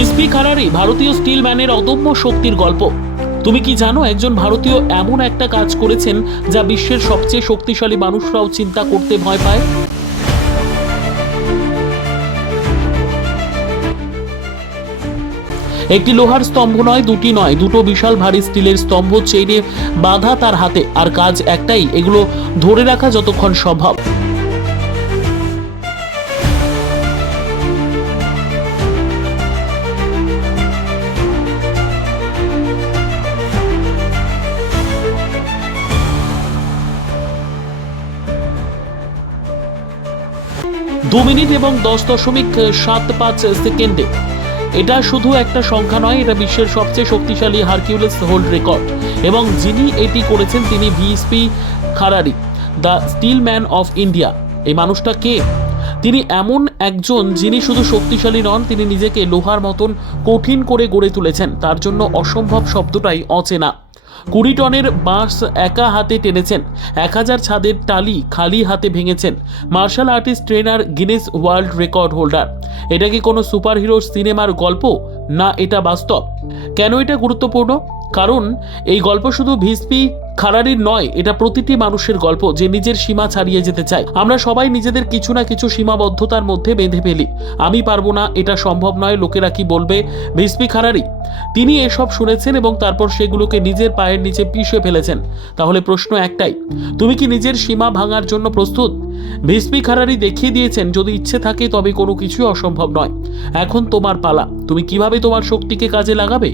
ভিসপি খারারি ভারতীয় স্টিল ম্যানের অদম্য শক্তির গল্প। তুমি কি জানো একজন ভারতীয় এমন একটা কাজ করেছেন যা বিশ্বের সবচেয়ে শক্তিশালী মানুষরাও চিন্তা করতে ভয় পায়? একটি লোহার স্তম্ভ নয়, দুটি নয়, দুটো বিশাল ভারী স্টিলের স্তম্ভ চেইনে বাধা তার হাতে। আর কাজ একটাই, এগুলো ধরে রাখা যতক্ষণ সম্ভব। দু মিনিট এবং দশ দশমিক সাত পাঁচ সেকেন্ডে। এটা শুধু একটা সংখ্যা নয়, এটা বিশ্বের সবচেয়ে শক্তিশালী হারকিউলিস হোল্ড রেকর্ড। এবং যিনি এটি করেছেন, তিনি VSP খারারি, the steel man of India. এই মানুষটা কে? তিনি এমন একজন যিনি শুধু শক্তিশালী নন, তিনি নিজেকে লোহার মতন কঠিন করে গড়ে তুলেছেন। তার জন্য অসম্ভব শব্দটাই অচেনা। কুড়ি টনের বাঁশ একা হাতে টেনেছেন, এক হাজার ছাদের টালি খালি হাতে ভেঙেছেন martial artist trainer Guinness world record holder. এটা কি কোনো সুপারহিরো সিনেমার গল্প, না এটা বাস্তব? কেন এটা গুরুত্বপূর্ণ? কারণ এই গল্প শুধু ভিসপি খারারির নয়, এটা প্রতিটি মানুষের গল্প যে নিজের সীমা ছাড়িয়ে যেতে চায়। আমরা সবাই নিজেদের কিছু না কিছু সীমাবদ্ধতার মধ্যে বেঁধে ফেলি। আমি পারব না, এটা সম্ভব নয়, লোকেরা কি বলবে? ভিসপি খারারি, তিনি এসব শুনেছেন এবং তারপর সেগুলোকে নিজের পায়ের নিচে পিষে ফেলেছেন। তাহলে প্রশ্ন একটাই, তুমি কি নিজের সীমা ভাঙার জন্য প্রস্তুত? ভিসপি খারারি দেখিয়ে দিয়েছেন, যদি ইচ্ছে থাকে তবে কোনো কিছুই অসম্ভব নয়। এখন তোমার পালা, তুমি কীভাবে তোমার শক্তিকে কাজে লাগাবে?